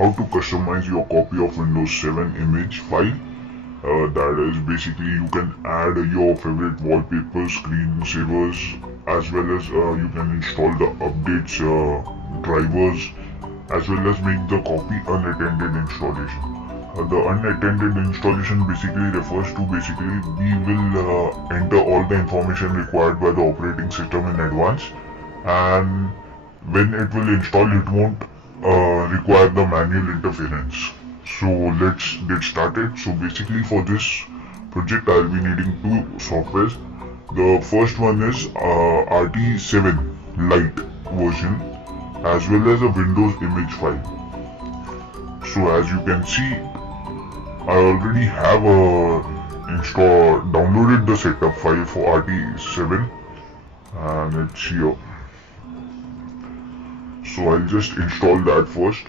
how to customize your copy of Windows 7 image file. That is basically you can add your favorite wallpapers, screensavers, as well as you can install the updates, drivers, as well as make the copy unattended installation. The unattended installation basically refers to we will enter all the information required by the operating system in advance, and when it will install it won't require the manual interference. So let's get started. So basically for this project I'll be needing two softwares. The first one is RT7 Lite version as well as a Windows image file. So as you can see, I already have downloaded the setup file for RT7 and it's here. So I'll just install that first.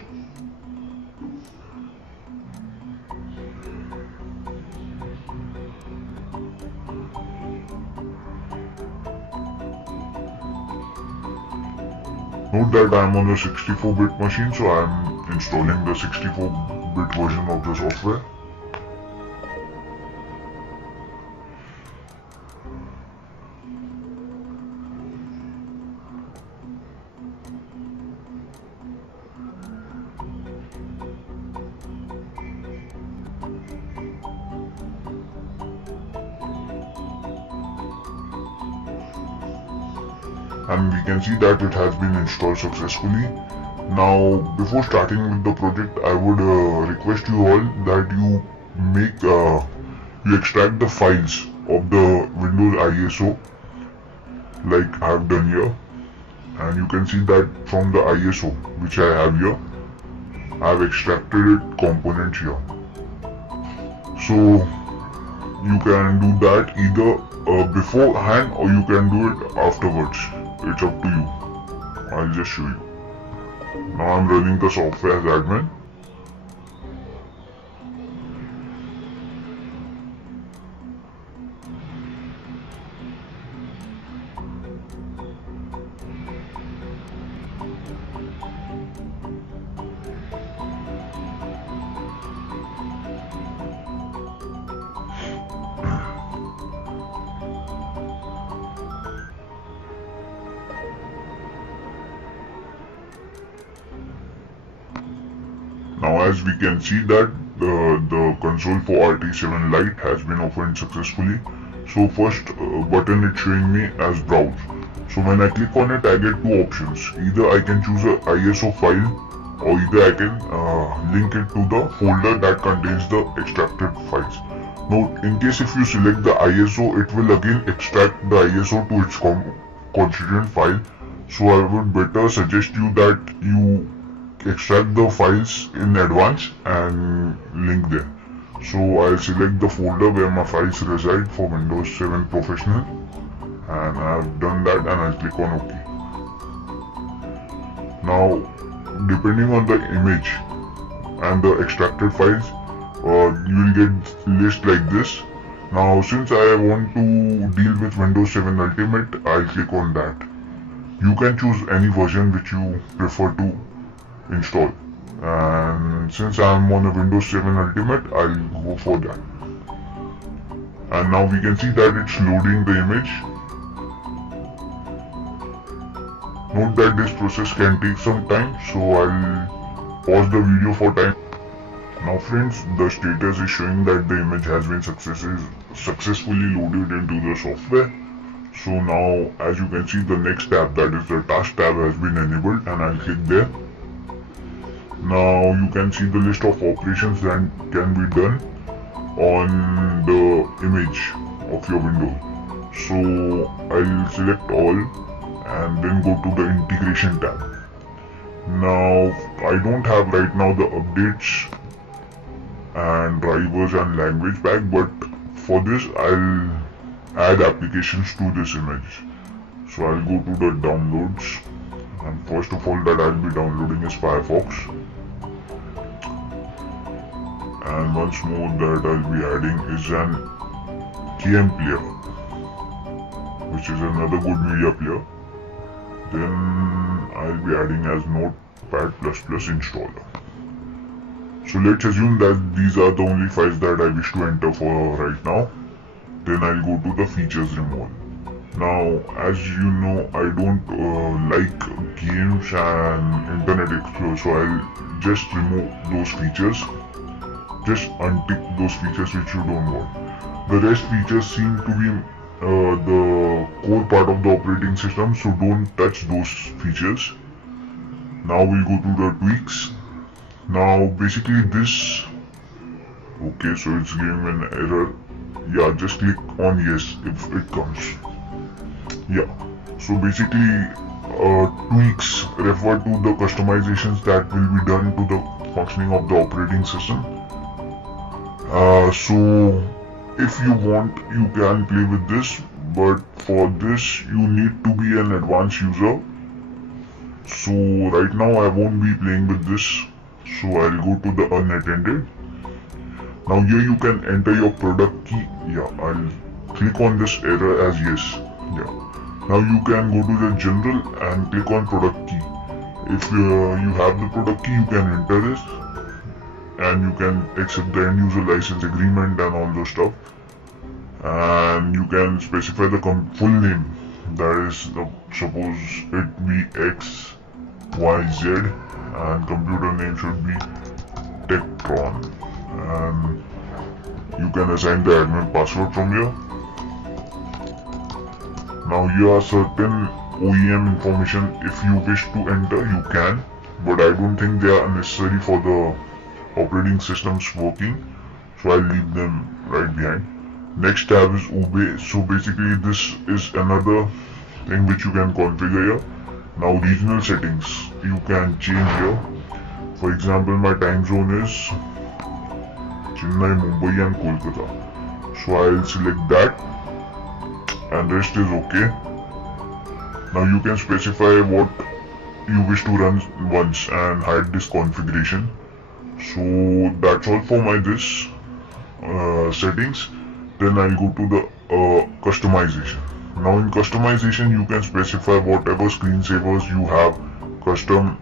Note that I am on a 64-bit machine, so I am installing the 64-bit version of the software. And we can see that it has been installed successfully. Now before starting with the project, I would request you all that you extract the files of the Windows ISO like I have done here, and you can see that from the ISO which I have here, I have extracted it components here. So you can do that either beforehand or you can do it afterwards. It's up to you. I'll just show you. Now I'm running the software as admin. Now as we can see that the console for RT7 Lite has been opened successfully. So first button it's showing me as browse. So when I click on it I get two options. Either I can choose a ISO file or either I can link it to the folder that contains the extracted files. Now in case if you select the ISO, it will again extract the ISO to its constituent file. So I would better suggest you that you extract the files in advance and link them. So I'll select the folder where my files reside for Windows 7 Professional, and I've done that, and I'll click on OK. Now depending on the image and the extracted files, you will get list like this. Now since I want to deal with Windows 7 Ultimate, I'll click on that. You can choose any version which you prefer to install, and since I am on a Windows 7 Ultimate, I'll go for that. And now we can see that it's loading the image. Note that this process can take some time, so I'll pause the video for time. Now friends, the status is showing that the image has been successfully loaded into the software. So now as you can see, the next tab, that is the task tab, has been enabled, and I'll click there. Now you can see the list of operations that can be done on the image of your window. So I'll select all and then go to the integration tab. Now I don't have right now the updates and drivers and language pack, but for this I'll add applications to this image. So I'll go to the downloads, and first of all that I'll be downloading is Firefox. And once more that I'll be adding is an KM player, which is another good media player. Then I'll be adding as Notepad++ installer. So let's assume that these are the only files that I wish to enter for right now. Then I'll go to the features removal. Now, as you know, I don't like games and Internet Explorer, so I'll just remove those features. Just untick those features which you don't want. The rest features seem to be the core part of the operating system, so don't touch those features. Now we'll go to the tweaks. Now basically this, okay, so it's giving an error. Yeah, just click on yes if it comes. Yeah, so basically tweaks refer to the customizations that will be done to the functioning of the operating system. So if you want, you can play with this, but for this you need to be an advanced user. So right now I won't be playing with this, so I'll go to the unattended. Now here you can enter your product key. Yeah, I'll click on this error as yes. Yeah. Now you can go to the general and click on product key. If you have the product key, you can enter this and you can accept the end user license agreement and all those stuff. And you can specify the full name, that is, suppose it be XYZ, and computer name should be Techtron, and you can assign the admin password from here. Now here are certain OEM information. If you wish to enter, you can, but I don't think they are necessary for the operating systems working, so I'll leave them right behind. Next tab is obey. So basically this is another thing which you can configure here. Now regional settings you can change here. For example, my time zone is Chennai, Mumbai and Kolkata, so I'll select that and rest is okay. Now you can specify what you wish to run once and hide this configuration. So that's all for my this settings. Then I'll go to the customization. Now in customization you can specify whatever screensavers you have custom,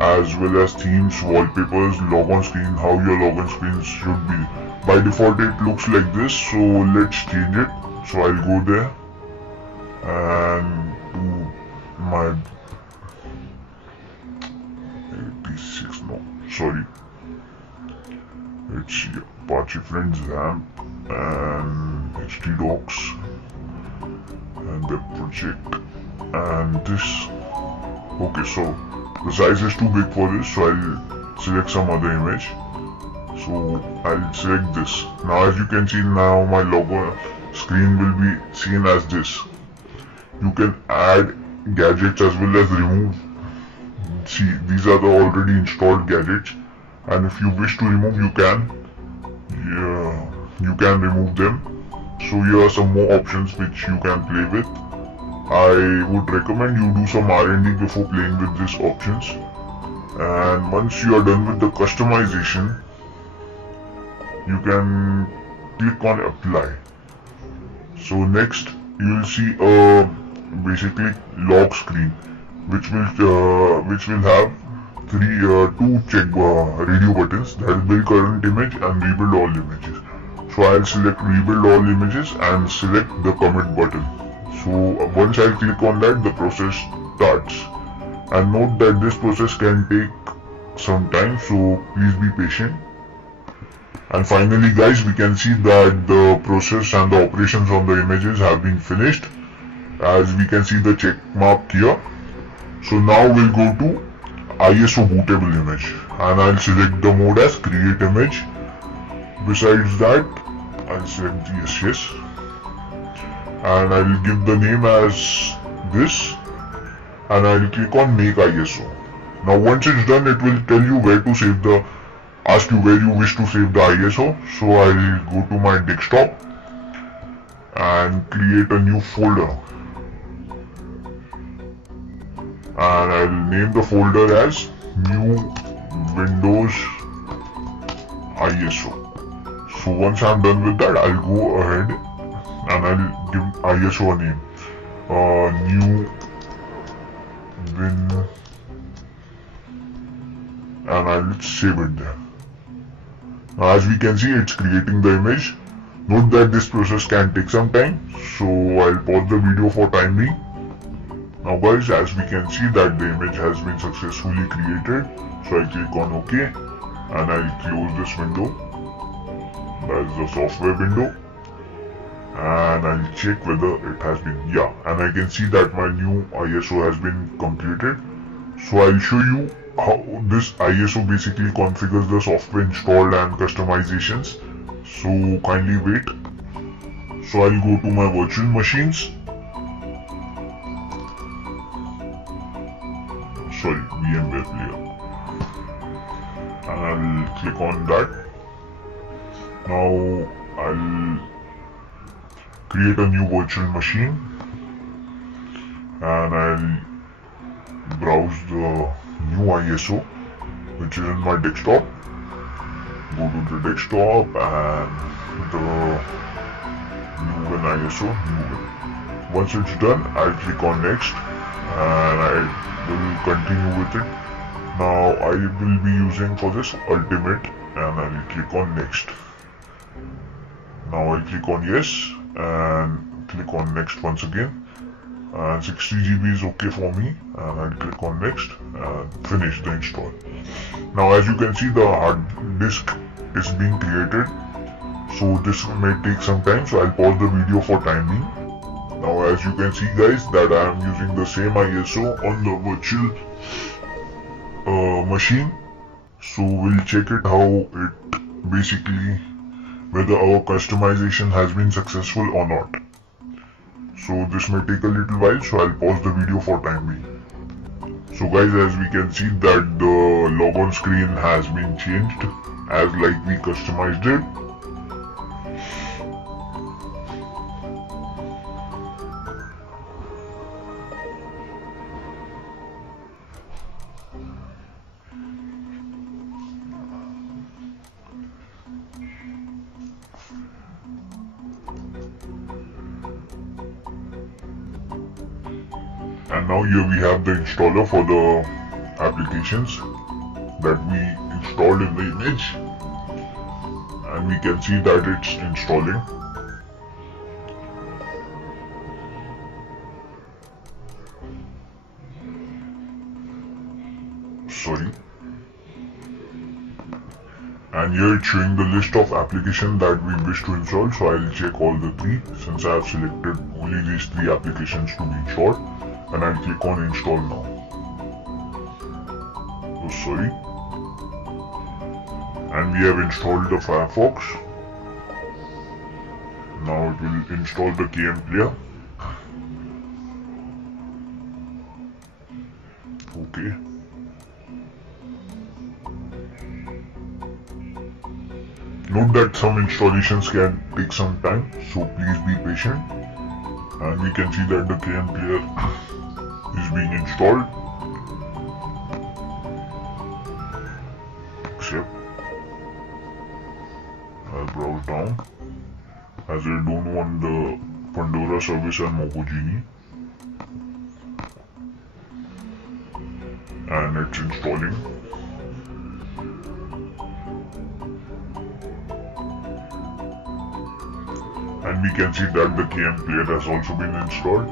as well as themes, wallpapers, logon screen, how your logon screens should be. By default it looks like this, so let's change it. So I'll go there and do my 86, no, sorry, let's see, Apache Friends XAMPP and htdocs and web project and this. Okay, so the size is too big for this, so I'll select some other image. So I'll select this. Now as you can see, now my logo screen will be seen as this. You can add gadgets as well as remove. See, these are the already installed gadgets, and if you wish to remove, you can. Yeah, you can remove them. So here are some more options which you can play with. I would recommend you do some R&D before playing with these options. And once you are done with the customization, you can click on apply. So next you will see a basically lock screen, which will have two check radio buttons, that is build current image and rebuild all images. So I'll select rebuild all images and select the commit button. So once I click on that, the process starts. And note that this process can take some time, so please be patient. And finally guys, we can see that the process and the operations on the images have been finished, as we can see the check mark here. So now we'll go to ISO bootable image and I'll select the mode as create image. Besides that, I'll select yes and I'll give the name as this and I'll click on make ISO. Now once it's done, it will tell you where to save the, ask you where you wish to save the ISO. So I'll go to my desktop and create a new folder and I'll name the folder as new Windows ISO. So once I'm done with that, I'll go ahead and I'll give ISO a name, new Win, and I'll save it there. As we can see, it's creating the image. Note that this process can take some time, so I'll pause the video for time being. Now guys, as we can see that the image has been successfully created, so I click on OK and I'll close this window. That is the software window, and I'll check whether it has been, and I can see that my new ISO has been completed. So I'll show you how this ISO basically configures the software installed and customizations. So kindly wait. So I'll go to my virtual machines. Sorry, VMware player. And I'll click on that. Now I'll create a new virtual machine and I'll browse the new ISO which is in my desktop. Go to the desktop and the new one ISO, new one. Once it's done, I'll click on next and I will continue with it. Now I will be using for this ultimate and I'll click on next. Now I'll click on yes and click on next once again, and 60 GB is okay for me, and I'll click on next and finish the install. Now as you can see, the hard disk is being created, so this may take some time, so I'll pause the video for time being. Now as you can see guys, that I am using the same ISO on the virtual machine, so we'll check it how it basically, whether our customization has been successful or not. So this may take a little while, so I'll pause the video for time being. So guys, as we can see that the logon screen has been changed as like we customized it. And now here we have the installer for the applications that we installed in the image, and we can see that it's installing. Sorry. And here it's showing the list of applications that we wish to install, so I'll check all the three since I have selected only these 3 applications to be installed. And I'll click on install now. Oh, sorry. And we have installed the Firefox. Now it will install the KM player. Okay. Note that some installations can take some time, so please be patient. And we can see that the KM player is being installed. Accept. I'll browse down as I don't want the Pandora service and Mokogini. And it's installing. And we can see that the KM player has also been installed.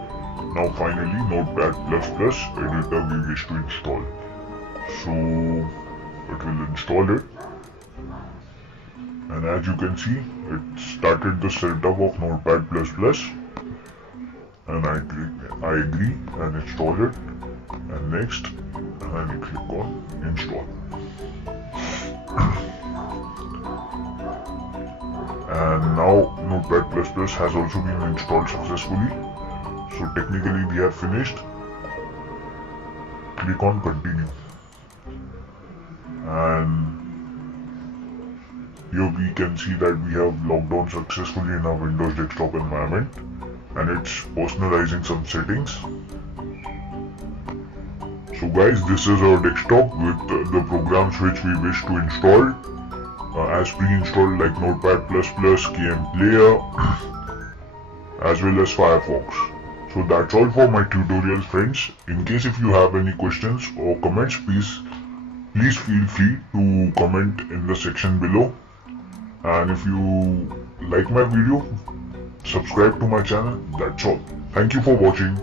Now finally, Notepad++ editor we wish to install. So it will install it. And as you can see, it started the setup of Notepad++. And I agree and install it. And next, and I click on install. And now Notepad++ has also been installed successfully. So technically we have finished. Click on continue. And here we can see that we have logged on successfully in our Windows desktop environment, and it's personalizing some settings. So guys, this is our desktop with the programs which we wish to install as pre-installed, like Notepad++, KM Player, as well as Firefox. So that's all for my tutorial, friends. In case if you have any questions or comments, please feel free to comment in the section below. And if you like my video, subscribe to my channel. That's all. Thank you for watching.